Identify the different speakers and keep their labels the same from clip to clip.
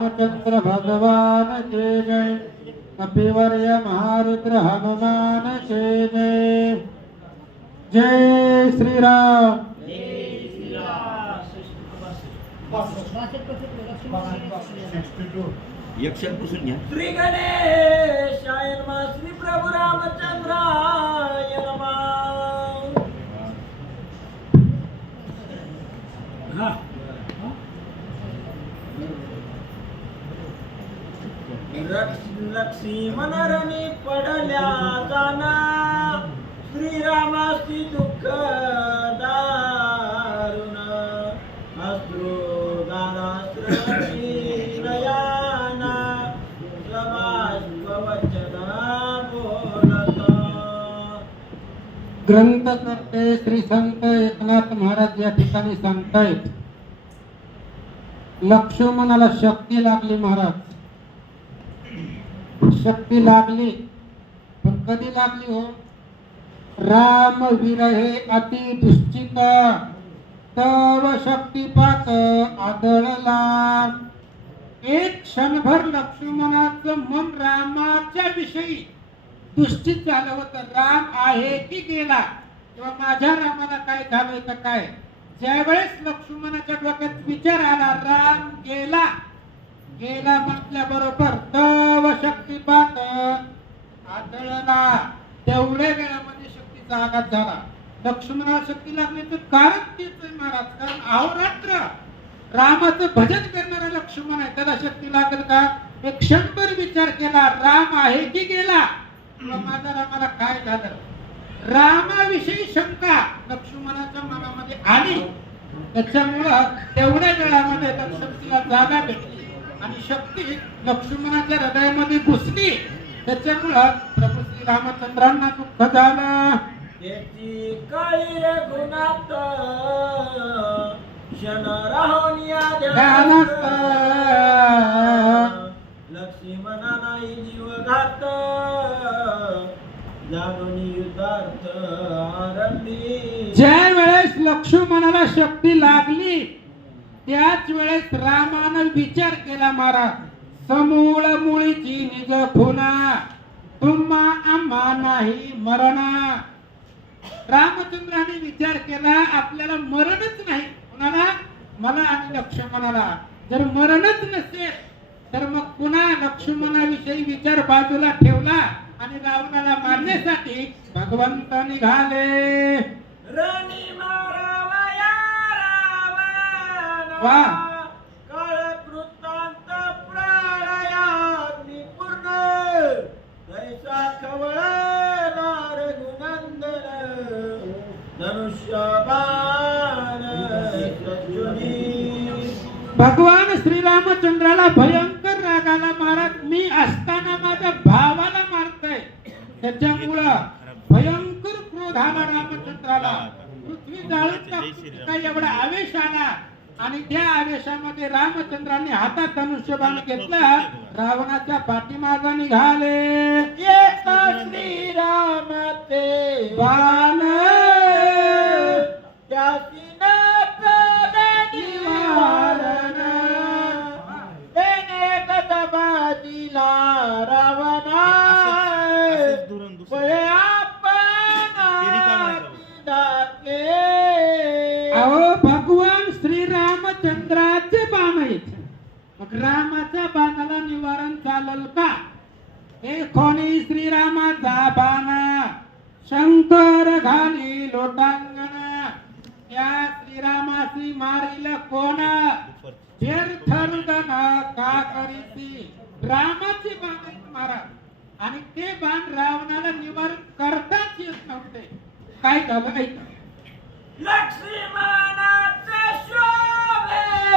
Speaker 1: रामचंद्र भगवान के जय। कपिवर्य महारुद्र हनुमान के जय। जय श्री राम
Speaker 2: श्री गणेशाय नमः श्री प्रभू रामचंद्राय नमः। हा. लक्ष्मी लक्ष्मण पडल्या जाना. श्रीरामासी दुःख दारुण. अश्रू दाराश्रमी नयाना बोलता
Speaker 1: ग्रंथ करते श्री संत एकनाथ महाराज या ठिकाणी सांगतायत लक्ष्मणाला शक्ती लागली महाराज. शक्ती लागली. पण कधी लागली हो? राम विरहे अति दुश्चित. तव शक्तिपात आदळला. एक क्षणभर लक्ष्मणाचं मन रामाच्या विषयी दुश्चित झालं होतं. राम आहे की गेला? किंवा माझ्या रामाला काय झालं का काय? ज्यावेळेस लक्ष्मणाच्या डोक्यात विचार आला राम गेला. गेला म्हटल्याबरोबर तव तव शक्तिपात आदळला. तेवढ्या वेळामध्ये शक्तीचा आघात झाला. लक्ष्मणाला शक्ती लागण्याचं कारण तेच आहे महाराज. कारण अहोरात्र रामाचं भजन करणारा लक्ष्मण आहे. त्याला शक्ती लागेल का? एक क्षणभर विचार केला राम आहे की गेला? किंवा माझ्या रामाला काय झालं रामाविषयी शंका लक्ष्मणाच्या मनामध्ये आली. त्याच्यामुळं तेवढ्या वेळामध्ये त्या शक्तीला जागा भेटली. आणि शक्ती लक्ष्मणाच्या हृदयामध्ये घुसली. त्याच्यामुळं प्रभू श्री रामचंद्रांना दुःख झालं.
Speaker 2: त्याची काळी गुणात क्षण राहून लक्ष्मणा नाही जीव घात. जाणून युद्धार्थ आरंभी.
Speaker 1: ज्या वेळेस लक्ष्मणाला शक्ती लागली त्याच वेळेस रामानं विचार केला महाराज समूळ मुळीची निज खुना तुम्हा आम्हा नाही मरणा. रामचंद्राने विचार केला आपल्याला मरणच नाही. कुणाला? मला आणि लक्ष्मणाला. जर मरणच नसेल तर मग पुन्हा लक्ष्मणाविषयी विचार बाजूला ठेवला आणि रावणाला मारण्यासाठी भगवंत निघाले.
Speaker 2: रणी मारा
Speaker 1: वा.
Speaker 2: काळ कृतांत प्रळयाग्नी पूर्ण. तैसा खवळणार गुनंदन धनुष्यबाण सज्जुनी.
Speaker 1: भगवान श्रीरामचंद्राला भयंकर राग आला महाराज मी असताना माझ्या भावाला मारतय. त्याच्यामुळं भयंकर क्रोध आला रामचंद्राला. पृथ्वी जाळून एवढा आवेश आला. आणि त्या आवेशामध्ये रामचंद्राने हातात धनुष्यबाण घेतला रावणाच्या पाठीमागे निघाले.
Speaker 2: श्रीराम ते
Speaker 1: बाण.
Speaker 2: दिला रावणा
Speaker 1: रामाच्या बाणाला निवारण चालल का? हे कोणी श्रीरामाचा बाणा. शंकर घाली लोटांगणा. या श्रीरामासी मारिल कोणा? थरदन का करीसी रामाची बाण मारा. आणि ते बाण रावणाला निवारण करताच येत नव्हते. काय झालं ऐका
Speaker 2: लक्ष्मणाचे शोभे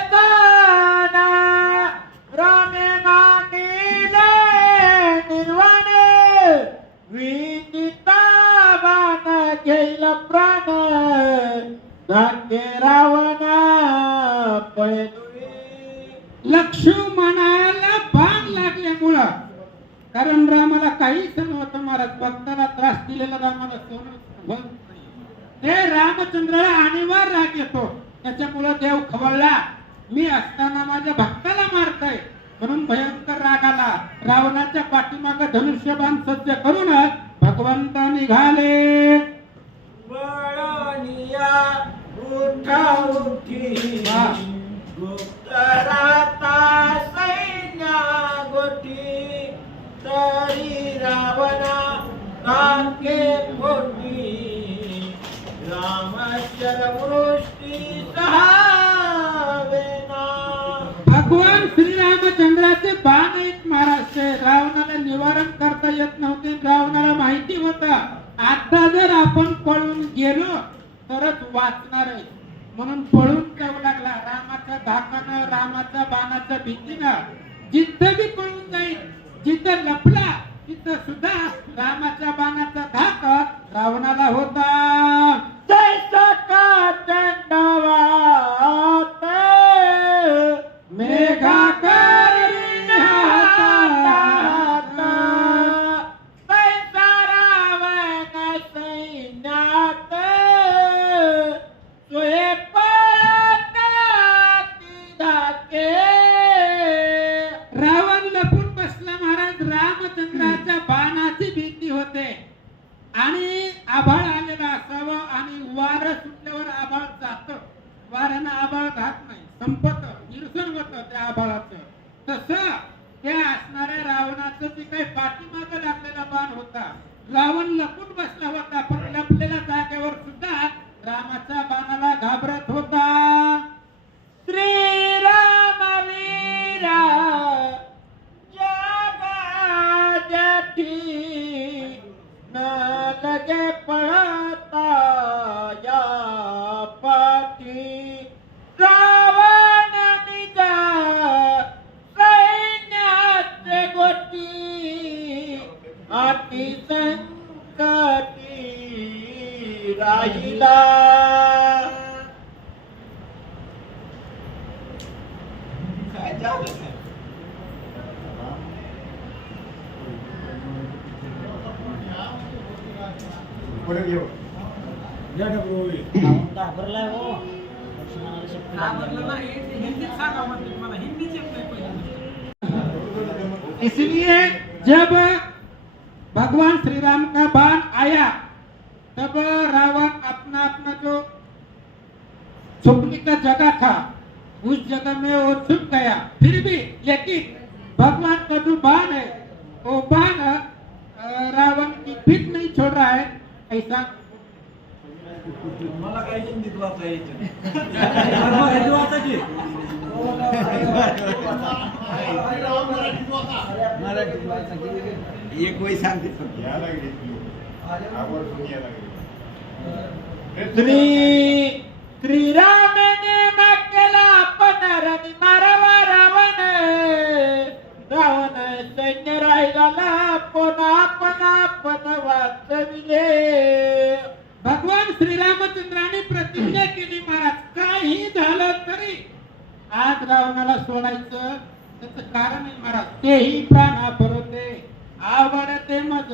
Speaker 2: घेईल प्राण. धाके रावण पळेनुई
Speaker 1: लक्ष्मणाला बाण लागल्यामुळं. कारण रामाला काही नव्हतं महाराज. भक्ताला त्रास दिलेला रामाला सहन ते रामचंद्राला अनिवार्य राग येतो. त्याच्यामुळं देव खवळला. मी असताना माझ्या भक्ताला मारताय. म्हणून भयंकर राग आला. रावणाच्या पाठीमाग धनुष्यबाण सज्ज करूनच भगवंत निघाले.
Speaker 3: बळनिया उठा उठी. गुप्तराता सैन्या गोठी तरी रावणा काके पोटी रामचर वृष्टी सहावेना
Speaker 1: भगवान श्रीरामचंद्राचे बाण आहेत महाराष्ट्र रावणाला निवारण करता येत नव्हते. रावणाला माहिती होता. आता जर आपण पळून गेलो तरच वाचणार आहे. म्हणून पळून जाऊ लागला. रामाच्या धाकानं रामाच्या बाणाच्या भीतीनं. जिथं बी पळून जाईल जिथं लपला तिथं सुद्धा रामाच्या बाणाचा धाक रावणाला होता.
Speaker 3: जय सका दंडवात
Speaker 1: मेघाकार. आभाळ आलेला असावं आणि वार सुटल्यावर आभाळ जात. वाऱ्यानं आभाळ घात नाही. संपत निरसन होत त्या
Speaker 4: आभाळ
Speaker 1: इसलिए जब भगवान श्री राम का बाण आया तब रावण अपना अपना जो छुपने का जगह था उस जगह में वो छुप गया। फिर भी लेकिन भगवान का जो बाण है वो बाण रावण की फिट नहीं छोड़ रहा है। ऐसा।
Speaker 3: मला काही हिंदीत वाचा
Speaker 5: एक वय सांगते
Speaker 6: या ती. आवर्जून या लागली.
Speaker 3: श्री श्रीरामाने केला पण रणी मारवा रावण. रावण सैन्य राहिला पुन्हा पुन्हा पण वाचविले.
Speaker 1: भगवान श्रीरामचंद्राने प्रतिज्ञा केली महाराज काही झालं तरी आज रावणाला सोडायचं. त्याच कारण आहे महाराज तेही प्राणा भरवते आवडते मज.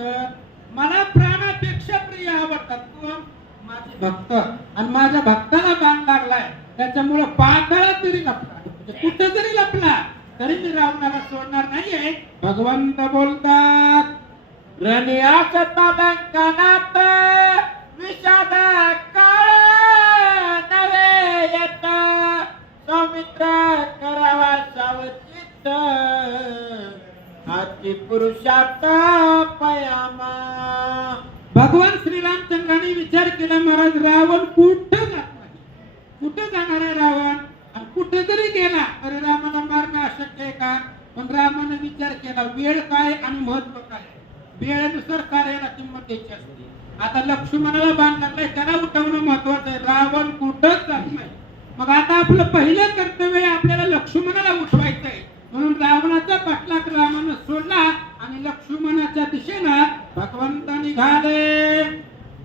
Speaker 1: मला प्राणापेक्षा प्रिय आवडतात. कोण माझे भक्त. आणि माझ्या भक्ताला बाण लागलाय. त्याच्यामुळं पाताळा तरी लपला म्हणजे कुठं जरी लपला तरी मी रावणाला सोडणार नाहीये. भगवंत बोलतात
Speaker 3: रणी असता विषाद काळ नवे येत. सौमित्र करावा सावचित. हाती पुरुषात पयामा.
Speaker 1: भगवान श्रीरामचंद्राने विचार केला महाराज रावण कुठ जाणार आहे रावण. आणि जरी गेला. अरे रामाला मारणं अशक्य आहे का? पण रामाने विचार केला वेळ काय आणि महत्त्व काय? वेळेनुसार कार्याला किंमत द्यायची असते. आता लक्ष्मणाला बाण लागलाय त्याला उठवणं महत्वाचं आहे. रावण कुठंच जात नाही मग आता आपलं पहिलं कर्तव्य आपल्याला लक्ष्मणाला उठवायचं आहे. म्हणून रावणाचा पाठलाग रामानं सोडला आणि लक्ष्मणाच्या दिशेनं भगवंत निघाले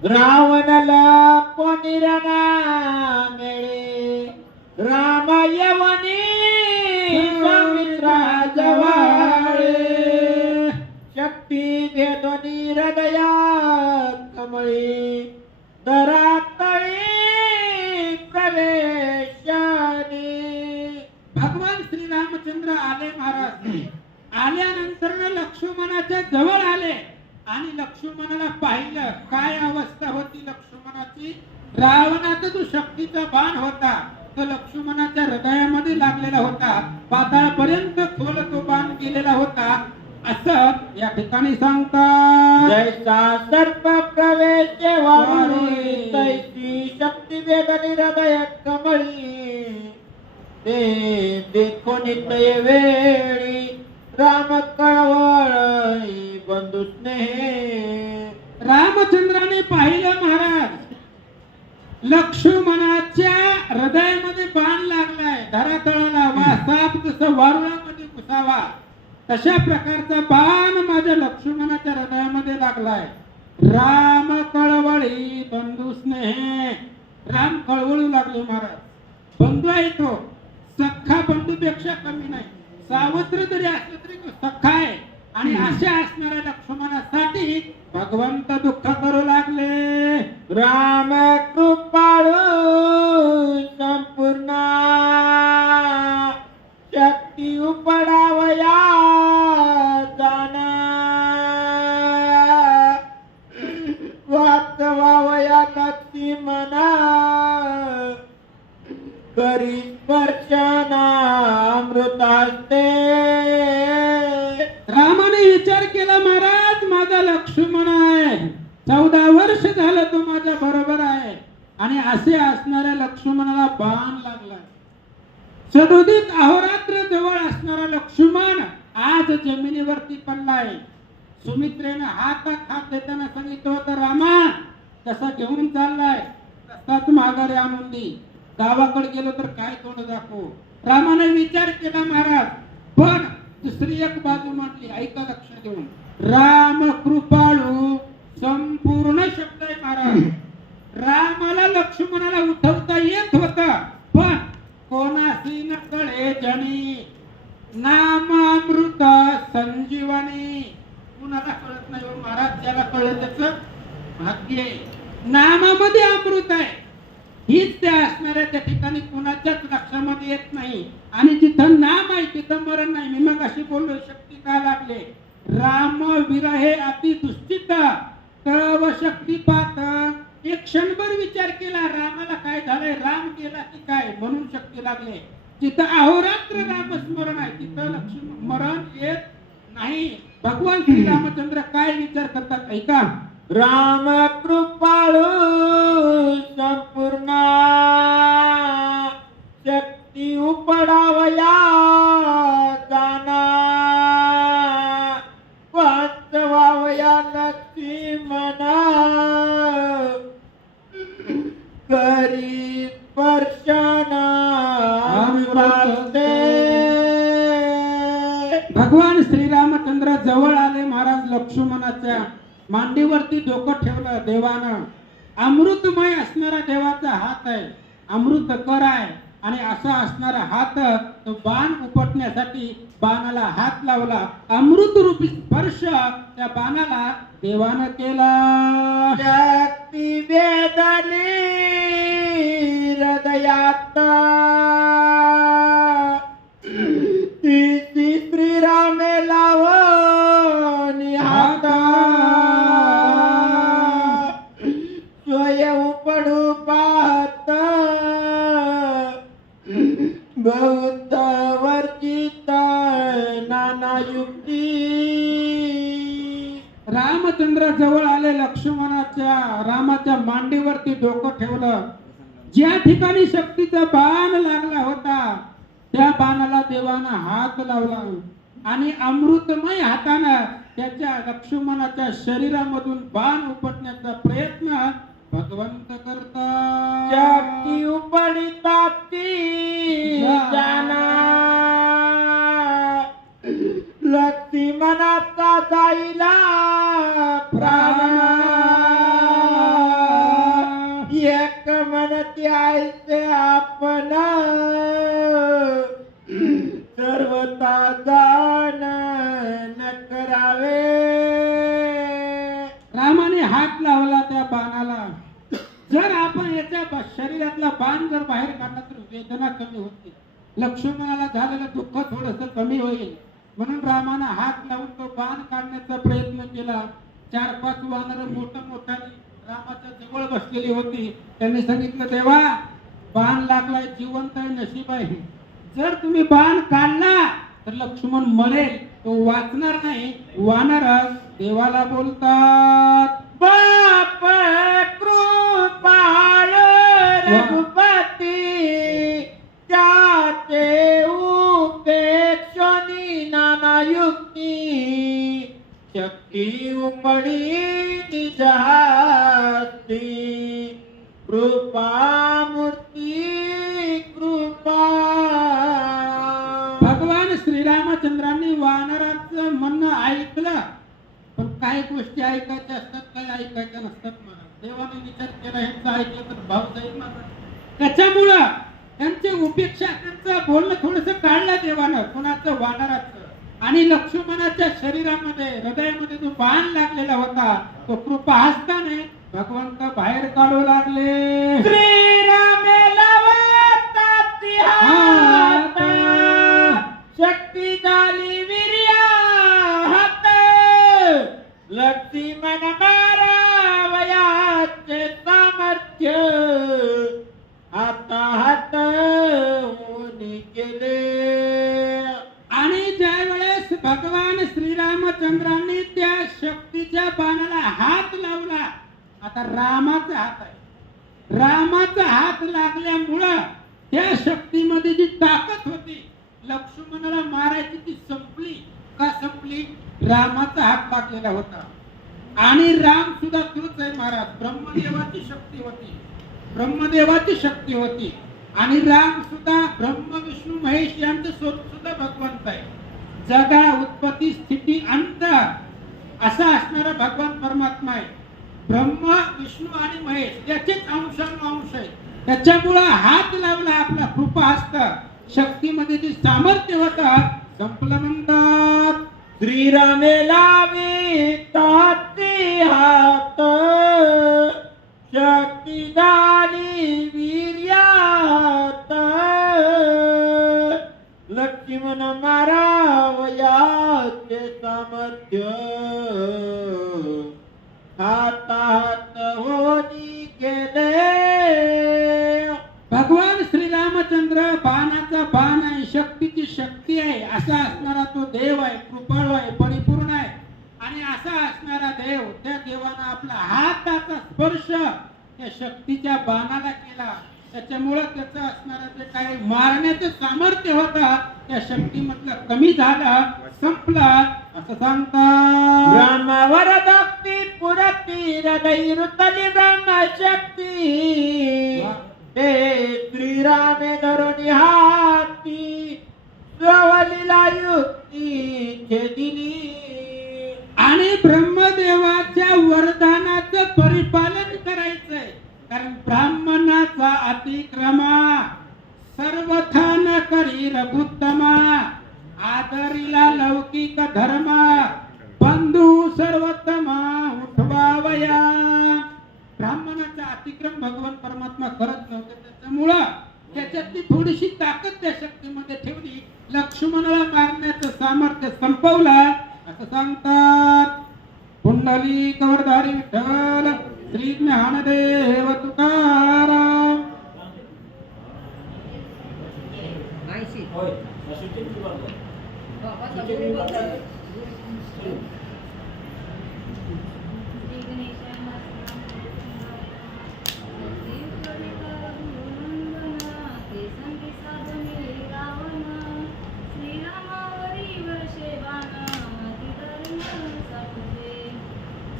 Speaker 3: रावणाला कोणी राणा?
Speaker 1: लक्ष्मणाच्या जवळ आले आणि लक्ष्मणाला पाहिलं. काय अवस्था होती लक्ष्मणाची? रावणाचा जो शक्तीचा बाण होता तो लक्ष्मणाच्या हृदयामध्ये लागलेला होता. पाताळपर्यंत खोल तो बाण गेलेला होता. असं या ठिकाणी सांगतात.
Speaker 3: जैसा सर्प प्रवेश तैसी शक्ती वेदनी हृदय कमळी. ते देखून तय वेळी राम कळवळी बंधू स्नेह.
Speaker 1: रामचंद्राने पाहिलं महाराज लक्ष्मणाच्या हृदयामध्ये बाण लागलाय. धरातळाला वा साप जसं वारुळामध्ये घुसावा. तशा प्रकारचा बाण माझ्या लक्ष्मणाच्या हृदयामध्ये लागलाय. राम कळवळी बंधू स्नेह. राम कळवळू लागले महाराज. बंधू आहे तो. सख्खा बंधूपेक्षा कमी नाही. सावत्र जरी असलं तरी सख्खा आहे. आणि अशा असणाऱ्या लक्ष्मणासाठी भगवंत दुःख करू लागले.
Speaker 3: राम कृपाळू संपूर्ण. शक्ती उपडावया जाना. वाचवावया लक्ष्मी मना. करी स्पर्शना अमृतास्ते
Speaker 1: रामाने विचार केला महाराज माझा लक्ष्मण आहे. चौदा वर्ष झालं तो माझ्या बरोबर आहे. आणि असे असणाऱ्या लक्ष्मणाला बाण लागला. सदोदित अहोरात्र जवळ असणारा लक्ष्मण आज जमिनीवरती पडलाय. सुमित्रेनं हातात हात देताना सांगितलं होतं रामा तसा घेऊन चाललाय. तसाच माघारी आणून गावाकडे गेलो तर काय तोंड दाखवू? रामाने विचार केला महाराज पण दुसरी एक बाजू म्हटली ऐका लक्ष देऊन. राम कृपाळू संपूर्ण शब्द आहे महाराज. रामाला लक्ष्मणाला उठवता येत होत पण कोणाशी न कळे जणी? नामामृत संजीवनी. कुणाला कळत नाही हो महाराज ज्याला कळत त्याच भाग्य नामामध्ये अमृत आहे हीच त्या असणाऱ्या त्या ठिकाणी कुणाच्याच लक्षामध्ये येत नाही. आणि जिथं नाम आहे तिथं मरण नाही. मी मग अशी बोललो शक्ती का लागले? राम विरहे अति दुश्चित तव शक्तिपात एक क्षणभर विचार केला रामाला काय झालंय? राम गेला की काय? म्हणून शक्ती लागले. जिथं अहोरात्र रामस्मरण आहे तिथं लक्ष्मी मरण येत नाही. भगवान श्री रामचंद्र काय विचार करतात ऐका.
Speaker 3: राम कृपाळू संपूर्ण. शक्ती उपडावया जाना. वाचवावया लक्ष्मी मना. करी स्पर्शना.
Speaker 1: भगवान श्रीरामचंद्र जवळ आले महाराज लक्ष्मणाच्या मांडीवरती डोकं ठेवलं देवानं अमृतमय असणारा देवाचा हात आहे अमृत कर आहे. आणि असा असणारा हात तो बाण उपटण्यासाठी बाणाला हात लावला. अमृत रूपी स्पर्श त्या बाणाला देवानं केला.
Speaker 3: शक्ती
Speaker 1: वेदाली ठिकाणी शक्तीचा बाण लागला होता. त्या बाणाला देवानं हात लावला. आणि अमृतमय हातानं त्याच्या लक्ष्मणाच्या शरीरामधून बाण उपटण्याचा प्रयत्न भगवंत करतात.
Speaker 3: शक्ती उपडिता ती जाना लक्ष्मणाचा जाईला
Speaker 1: शरीरातला बाण जर बाहेर काढला तर वेदना कमी होतील लक्ष्मणाला झालेलं दुःख थोडस कमी होईल. म्हणून रामानं हात लावून तो बाण काढण्याचा प्रयत्न केला. चार पाच वानर मोठ मोठ्याने रामाच्या जवळ बसलेली होती. त्यांनी सांगितलं देवा बाण लागलाय जिवंत आहे नशीब आहे. जर तुम्ही बाण काढला तर लक्ष्मण मरेल. तो वाचणार नाही. वानर देवाला बोलतात
Speaker 3: बाप कृपाळ शक्ती उपडी निज हाती कृपा मूर्ती कृपा।
Speaker 1: भगवान श्रीरामचंद्रांनी वानरांचं म्हणणं ऐकलं पण काही गोष्टी ऐकायच्या असतात काही ऐकायच्या नसतात मला देवाने विचार केला ह्यांचं ऐकलं तर भाव जाईल माझा त्याच्यामुळं त्यांची उपेक्षा त्यांचं बोलणं थोडस काढलं देवानं कुणाचं वानराचं. आणि लक्ष्मणाच्या शरीरामध्ये हृदयामध्ये जो बाण लागलेला होता तो कृपा हस्ताने भगवंत बाहेर काढू लागले.
Speaker 3: शक्ती झाली वीर्यात लक्ष्मण मारावयाचे
Speaker 1: रामचंद्रांनी त्या शक्तीच्या बाणाला हात लावला. आता रामाचा हात आहे. रामाचा हात लागल्यामुळं त्या शक्तीमध्ये जी ताकद होती लक्ष्मणाला मारायची ती संपली. का संपली? रामाचा हात लागलेला होता. आणि राम सुद्धा तोच आहे महाराज. ब्रह्मदेवाची शक्ती होती. ब्रह्मदेवाची शक्ती होती. आणि राम सुद्धा ब्रह्म विष्णू महेश यांचं स्वरूप सुद्धा भगवंत आहे. जगा उत्पत्ती स्थिती अंत असा असणारा भगवान परमात्मा आहे. ब्रह्मा विष्णू आणि महेश याचेच अंशानुअंश आहे. त्याच्यामुळं हात लावला आपला कृपा हस्त. शक्तीमध्ये जे सामर्थ्य होत संपलं म्हणतात.
Speaker 3: श्रीरामे लावी ताती हात. शक्ती झाली वीर्यात. लक्ष्मण मारावयाचे सामर्थ्य. हातात होनी गेले.
Speaker 1: भगवान श्रीरामचंद्र बाणाचा बाण आहे शक्तीची शक्ती आहे. असा असणारा तो देव आहे कृपाळू आहे परिपूर्ण आहे. आणि असा असणारा देव त्या देवानं आपला हाताचा स्पर्श त्या शक्तीच्या बाणाला केला. त्याच्यामुळं त्याचं असणारं जे काही मारण्याचं सामर्थ्य होतं त्या शक्तीमधलं कमी झालं संपलं असं सांगतात.
Speaker 3: ब्रह्मावर भक्ती पुरती हृदय रुतली ब्रह्मशक्ती. हे श्रीरामे धरुणी हाती स्वलीला युक्ती दिली
Speaker 1: आणि ब्रह्मदेवाच्या वरदानाचं परिपालन करायचंय. कारण ब्राह्मणाचा अतिक्रमा सर्वथा न करी रघुत्तमा आदरीला लौकिक धर्म बंधू सर्वोत्तमा उठवावया. ब्राह्मणाचा अतिक्रम भगवान परमात्मा करत नव्हते त्याच्यामुळं त्याच्यातली थोडीशी ताकद त्या शक्तीमध्ये ठेवली. लक्ष्मणाला मारण्याचं सामर्थ्य संपवलं. असं सांगतात कुंडली कवरदारी विठ्ठल. श्री ज्ञानदेव तुकाराम ज्ञानादेव विठ्ठल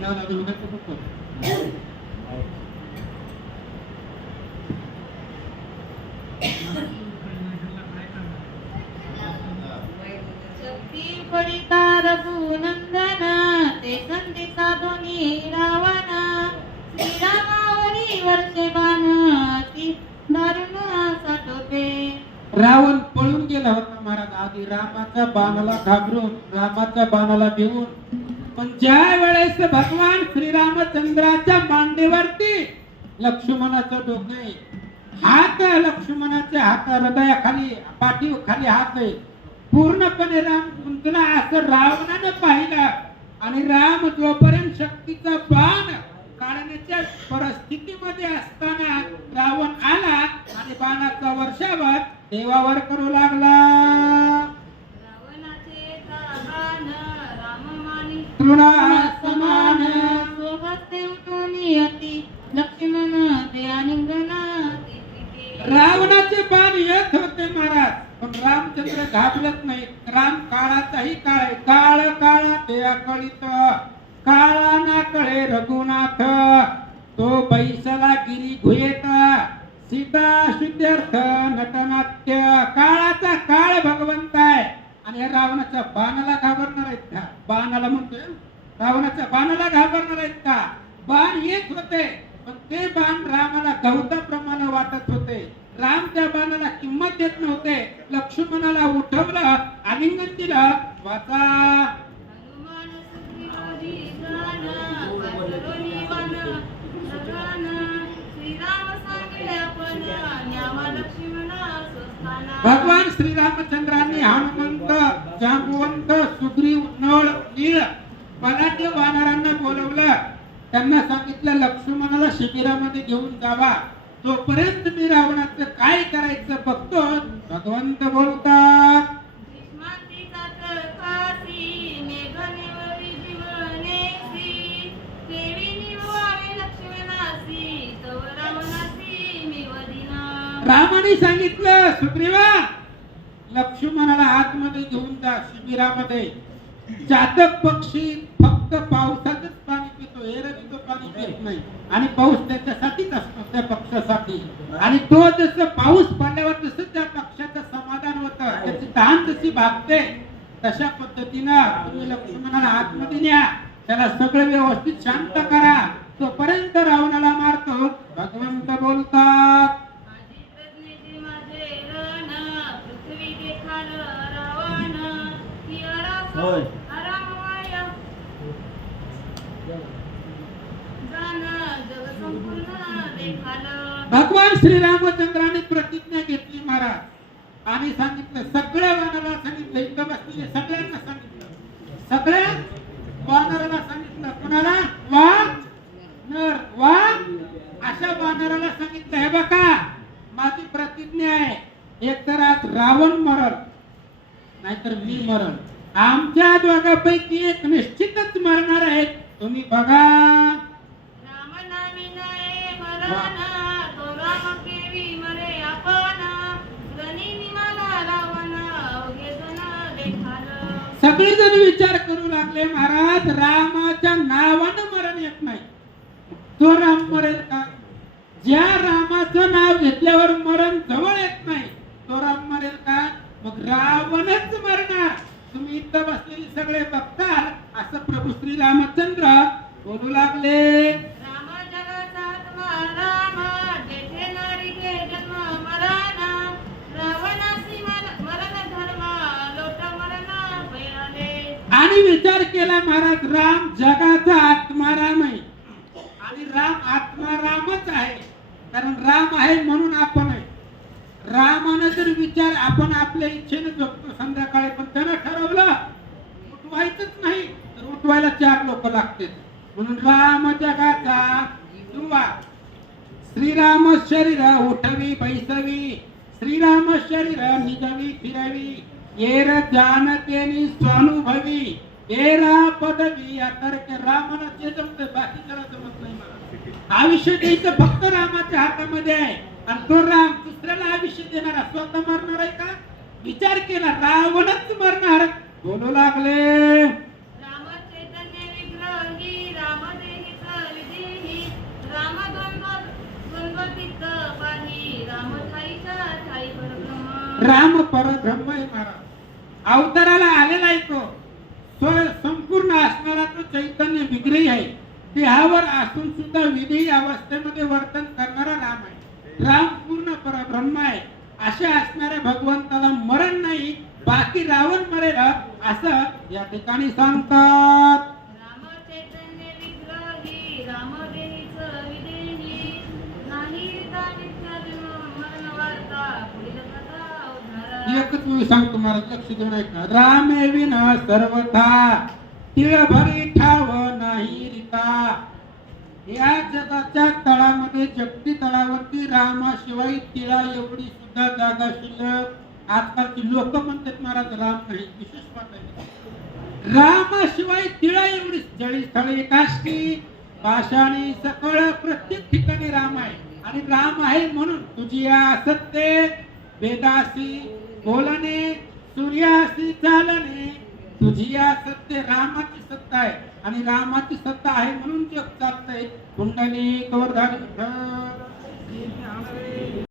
Speaker 1: तुकाराम.
Speaker 5: शक्ती पडिता ते रावण श्रीरामावरी वर्षे दारुण साठवते
Speaker 1: रावण पळून गेला होता महाराज. आधी रामाच्या बाणाला घाबरून रामाच्या बाणाला भिवून पण ज्या वेळेस भगवान श्रीरामचंद्राच्या मांडीवरती लक्ष्मणाचं डोकं आहे हात लक्ष्मणाच्या हात हृदयाखाली पाठी खाली हात आहे. पूर्णपणे राम गुंतला असं रावणानं पाहिलं आणि राम जोपर्यंत शक्तीचा बाण काढण्याच्या परिस्थितीमध्ये असताना रावण आला आणि बाणाचा वर्षावर देवावर करू लागला. तृणा समान
Speaker 5: लक्ष्मण.
Speaker 1: रावणाचे बाण येत होते महाराज पण रामचंद्र घाबरत नाही. राम काळाचाही काळ आहे. काळ काळा ते अकळीत काळा ना कळे रघुनाथ. तो बैसला गिरी घुयेत. सीता शुद्ध्यर्थ नटनाट्य. काळाचा काळ भगवंत आहे. आणि या रावणाच्या बाणाला घाबरणार आहेत का? बाणाला म्हणतोय रावणाच्या बाणाला घाबरणार आहेत का? बाण येत होते पण ते बाण रामाला गवताप्रमाणे वाटत होते. राम त्या बाणाला किंमत देत नव्हते. लक्ष्मणाला उठवलं आलिंगन दिलं वाचा. भगवान श्रीरामचंद्रांनी हनुमंत जांबुवंत सुग्रीव नळ नीळ पलाटे वानरांना बोलवलं. त्यांना सांगितलं लक्ष्मणाला शिबिरामध्ये घेऊन जावा. तोपर्यंत मी रावणाचं काय करायचं बघतो? भगवंत बोलतात. रामाने सांगितलं सुग्रीवा लक्ष्मणाला आतमध्ये घेऊन जा शिबिरामध्ये. जातक पक्षी फक्त पावसातच पाणी पितो एरवी तो पाणी पित नाही. आणि पाऊस त्याच्यासाठीच असतो त्या पक्षासाठी. आणि तो जसं पाऊस पडल्यावर तसं त्या पक्षाचं समाधान होतं. त्याची तहान जशी भागते तशा पद्धतीनं तुम्ही लक्ष्मणाला आतमध्ये न्या. त्याला सगळं व्यवस्थित शांत करा. तोपर्यंत रावणाला मारतो. भगवंत बोलतात
Speaker 5: माझी प्रज्ञेचे माझे रण, पृथ्वी देखाल रावण. ही अरास
Speaker 4: होय.
Speaker 1: भगवान श्रीरामचंद्राने प्रतिज्ञा घेतली महाराज. आणि सांगितलं सगळ्या वानराला सांगितलं इथं बसलेले सगळ्यांना सांगितलं. सगळ्या वानराला सांगितलं कुणाला? वा नर वा अशा वानराला सांगितलं हे बघा माझी प्रतिज्ञा आहे एकतर आज रावण मरण नाहीतर मी मरण. आमच्या दोघांपैकी एक निश्चितच मरणार आहे. तुम्ही बघा. सगळेजण विचार करू लागले महाराज रामाच्या नावानं मरण येत नाही. तो राम मरेल का? ज्या रामाचं नाव घेतल्यावर मरण जवळ येत नाही. तो राम मरेल का? मग रावणच मरणार. तुम्ही इथं बसलेले सगळे बघताल असं प्रभू श्री रामचंद्र बोलू लागले
Speaker 5: राम जगाचा आत्मा राम, जेथे नारी घे जन्म मरण. रावणासी मर- मरण धर्म, लोट मरण भयाले.
Speaker 1: आणि विचार केला महाराज राम जगाचा आत्मा राम आहे आणि राम आत्मा रामच आहे कारण राम आहे म्हणून आपण रामानं जर विचार आपण आपल्या इच्छेने जगतो संध्याकाळी पण त्यानं ठरवलं उठवायचंच नाही तर उठवायला चार लोक लागते म्हणून राम जगाचा दुवा श्रीराम शरीर उठवी बैसवी. श्रीराम शरीर निजवी फिरवी. येर जानतेनी स्वानुभवी. येरा पदवी अतर्क रामाला जे जमतं बाकी जमत नाही मला. आयुष्य द्यायचं फक्त रामाच्या हातामध्ये आहे. आणि तो राम दुसऱ्याला आयुष्य देणारा स्वतः मरणार आहे का? विचार केला रावणच मरणार. बोलू लागले.
Speaker 5: राम परब्रह्म.
Speaker 1: आहे महाराज. अवताराला आलेला आहे तो. संपूर्ण असणारा तो चैतन्य विग्रही आहे. देहावर असून सुद्धा विधेयी अवस्थेमध्ये वर्तन करणारा राम आहे. राम पूर्ण परब्रह्म आहे. अशा असणाऱ्या भगवंताला मरण नाही बाकी रावण मरेल असं या ठिकाणी सांगतात. एकच मी सांगतो महाराज लक्ष देऊन ऐका. रामे विना सर्वथा तिळ भरी ठाव नाही रिता. या जगाच्या तळामध्ये जगती तळावरती रामाशिवाय तिळा एवढी सुद्धा जागा शिल्लक. आजकालची लोक म्हणतात महाराज राम नाही विशेष बात रामाशिवाय तिळा एवढी जळी स्थळे काष्टी पाषाणी सकळ प्रत्येक ठिकाणी राम आहे. आणि राम आहे म्हणून तुझी या वेदासी बोलणे सूर्यासी चालणे. तुझी या सत्य रामाची सत्ता आहे. आणि रामाची सत्ता आहे म्हणून जग चालतंय. कुंडली कवर